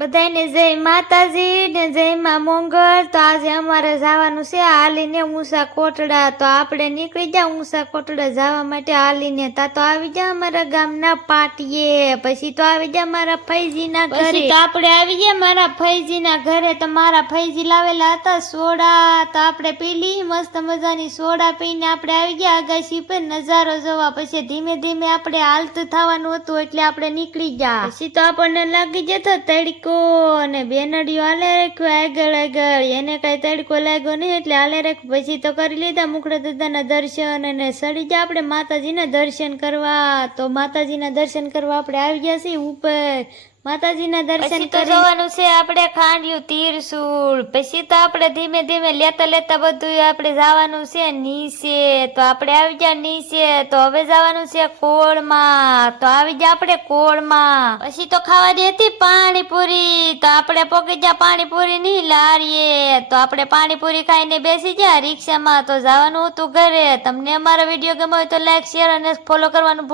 બધાને જય માતાજી ને જય માં મોંગલ। તો આજે અમારે જવાનું છે હાલીને ઊંસા કોટડા। તો આપણે નીકળી જા ઊંસા કોટડા જવા માટે હાલીને। તા તો આવી જા અમારા ગામના પાટીએ, પછી તો આવી જા મારા ફૈજીના ઘરે, પછી તો આપણે આવી જા મારા ફૈજીના ઘરે। તો મારા ફૈજી લાવેલા હતા સોડા, તો આપણે પી લી મસ્ત મજાની સોડા પીને આપણે આવી ગયા અગાસી પર નજારો જોવા। પછી ધીમે ધીમે આપણે હાલતું થવાનું હતું એટલે આપણે નીકળી ગયા। પછી તો આપણને લાગી જતો તડકો અને બેનડીઓ હાલે રાખ્યો આગળ આગળ, એને કઈ તડકો લાગ્યો નહીં એટલે હાલે રાખ્યું। પછી તો કરી લીધા મુખડા દાદાના દર્શન અને સડી જા આપણે માતાજીના દર્શન કરવા। તો માતાજીના દર્શન કરવા આપણે આવી ગયા છીએ ઉપર માતાજીના દર્શન કરવાનું છે આપણે ખાંડ્યું તીરસુલ। પછી તો આપણે ધીમે ધીમે લેતા લેતા બધું આપણે જવાનું છે નીચે। તો આપણે આવી ગયા નીચે, તો હવે જવાનું છે કોળમાં। તો આવી જા આપણે કોળમાં। પછી તો ખાવાની હતી પાણીપુરી, તો આપણે પોકી જા પાણીપુરી ની લારીએ। તો આપણે પાણીપુરી ખાઈને બેસી જા રિક્ષામાં। તો જવાનું હતું ઘરે। તમને અમારો વિડીયો ગમ્યો હોય તો લાઈક શેર અને ફોલો કરવાનું